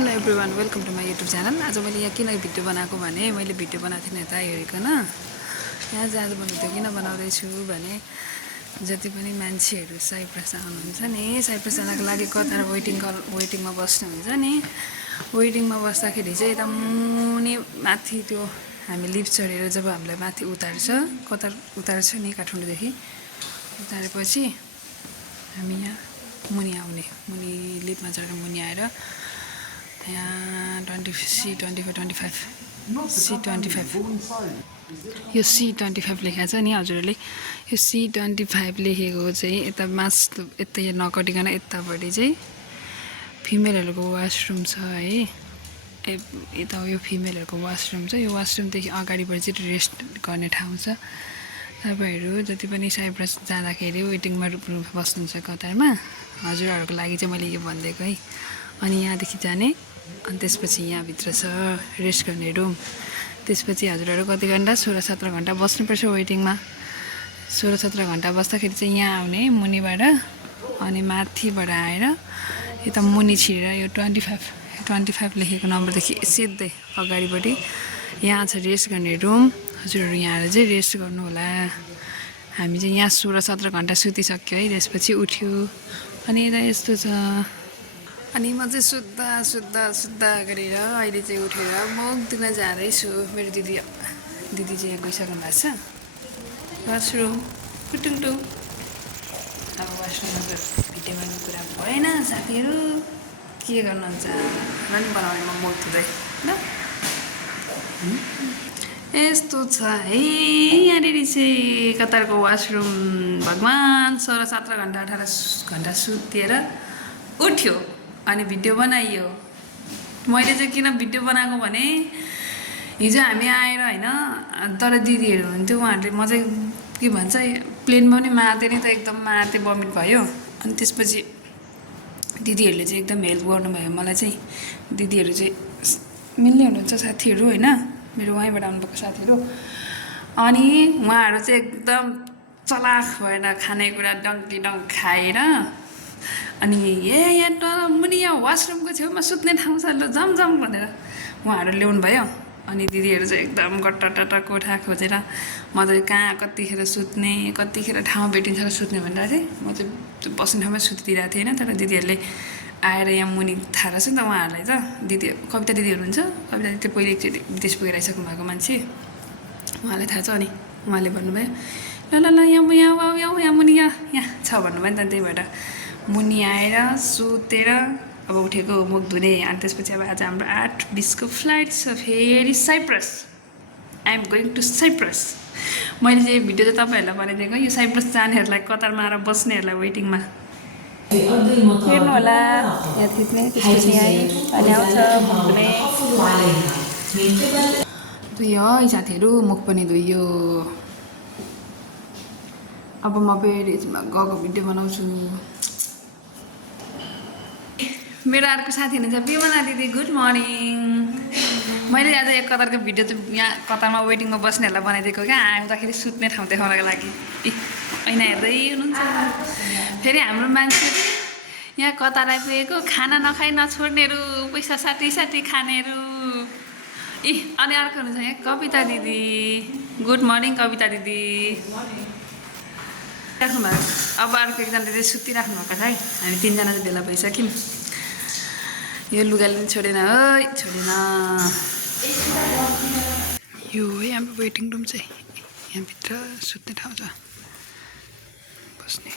Hello everyone welcome to my YouTube channel. आज मैले यहाँ किन भिडियो बनाएको भने मैले भिडियो बनाएको थिएँ यता हेरिकन यहाँ चाहिँ आज मैले त्यो किन बनाउँदैछु भने जति पनि मान्छेहरू साइप्रस आउनुहुन्छ नि, साइप्रस जानको लागि कतार वेटिङमा बस्नुहुन्छ नि, वेटिङमा बस्दाखेरि चाहिँ यता मुनि माथि त्यो हामी लिफ्ट चढेर जब हामीलाई माथि उतार्छ, कतार उतार्छ नि काठमाडौँदेखि, उतारेपछि हामी यहाँ मुनि आउने, मुनि लिफ्टमा चढेर मुनि आएर यहाँ C25 यो C25 लेखेको छ नि हजुरहरूले। यो C25 लेखेको चाहिँ यता यता नकटिकन यतापट्टि चाहिँ फिमेलहरूको वासरुम छ है। यता यो फिमेलहरूको वासरुम छ। यो वासरुमदेखि अगाडिपट्टि चाहिँ रेस्ट गर्ने ठाउँ छ। तपाईँहरू जति पनि साइप्रस जाँदाखेरि वेटिङमा बस्नुहुन्छ कतारमा, हजुरहरूको लागि चाहिँ मैले यो भनिदिएको है। अनि यहाँदेखि जाने, अनि त्यसपछि यहाँभित्र छ रेस्ट गर्ने रुम। त्यसपछि हजुरहरू कति घन्टा 16-17 घन्टा बस्नुपर्छ वेटिङमा। 16-17 घन्टा बस्दाखेरि चाहिँ यहाँ आउने मुनिबाट, अनि माथिबाट आएर यता मुनि छिरेर यो 25 लेखेको नम्बरदेखि सिधै अगाडिपट्टि यहाँ छ रेस्ट गर्ने रुम। हजुरहरू यहाँ आएर चाहिँ रेस्ट गर्नु होला। हामी चाहिँ यहाँ 16-17 घन्टा सुतिसक्यो है, त्यसपछि उठ्यो। अनि यता यस्तो छ। अनि म चाहिँ सुत्दा गरेर अहिले चाहिँ उठेर मुख धुन जाँदैछु। मेरो दिदी चाहिँ यहाँ गइसक्नु भएको छ वासरुम टुङटुङ। अब वासरुममा भिडियो बनाउने कुरा भएन साथीहरू, के गर्नुहुन्छ रन बनाउने म मुख धुँदै ल। यस्तो छ है यहाँनिर चाहिँ कतारको वासरुम। भगवान् 16-17 घन्टा 18 घन्टा सुतेर उठ्यो अनि भिडियो बनाइयो। मैले चाहिँ किन भिडियो बनाएको भने हिजो हामी आएर होइन, तर दिदीहरू हुन्थ्यो, उहाँहरूले म चाहिँ के भन्छ प्लेन पनि मार्दै नि त एकदम मार्दै बमिट भयो। अनि त्यसपछि दिदीहरूले चाहिँ एकदम हेल्प गर्नुभयो मलाई चाहिँ। दिदीहरू चाहिँ मिल्ने हुनुहुन्छ साथीहरू होइन, मेरो वहीँबाट आउनुभएको साथीहरू। अनि उहाँहरू चाहिँ एकदम चलाख भएर खानेकुरा डङ्क खाएर अनि यहाँ तर मुनि यहाँ वासरुमको छेउमा सुत्ने ठाउँ छ ल जम भनेर उहाँहरू ल्याउनु भयो। अनि दिदीहरू चाहिँ एकदम गट्टा कोठा खोजेर म चाहिँ कहाँ कतिखेर सुत्ने, कतिखेर ठाउँ भेटिन्छ सुत्ने भनेर चाहिँ म चाहिँ त्यो बस्ने ठाउँमै सुतिदिरहेको थिएँ होइन। तर दिदीहरूले आएर यहाँ मुनि थाहा रहेछ नि त उहाँहरूलाई त। दिदी कविता दिदी हुनुहुन्छ, कविता दिदी त्यो पहिले एकचोटि विदेश पुगेर आइसक्नु भएको मान्छे, उहाँलाई थाहा छ। अनि उहाँले भन्नुभयो ल यहाँ मुनि यहाँ छ भन्नुभयो नि त। त्यही भएर मुनि आएर सुतेर अब उठेको मुख धुने। अनि त्यसपछि अब आज हाम्रो 8:20 को फ्लाइट छ फेरि Cyprus. I am going to Cyprus. मैले चाहिँ भिडियो चाहिँ तपाईँहरूलाई बनाइदिएको यो साइप्रस जानेहरूलाई, कतारमा आएर बस्नेहरूलाई वेटिङमा हेर्नु होला। यहाँ थिच्ने, त्यसपछि यहाँ अनि आउँछ मुख धुने। धुयो है साथीहरू, मुख पनि धुयो। अब म पेरिसमा गएको भिडियो बनाउँछु। मेरो अर्को साथी हुनुहुन्छ विमला दिदी, गुड मर्निङ। मैले आज एक कतारको भिडियो चाहिँ यहाँ कतारमा वेटिङमा बस्नेहरूलाई बनाइदिएको क्या, आउँदाखेरि सुत्ने ठाउँ देखाउनको लागि। ऐना हेर्दै हुनुहुन्छ। फेरि हाम्रो मान्छे यहाँ कतार आइपुगेको खाना नखाइ नछोड्नेहरू, पैसा साटी खानेहरू। अनि अर्को हुनुहुन्छ यहाँ कविता दिदी, गुड मर्निङ कविता दिदी। राख्नुभएको। अब अर्को एकजना दिदी सुतिराख्नु भएको छ है। हामी 3जना चाहिँ भेला भइसक्यौँ। यो लुगाले छोडेन है, छोडेन। यो है हाम्रो वेटिङ रुम चाहिँ, यहाँभित्र सुत्ने ठाउँ छ बस्ने।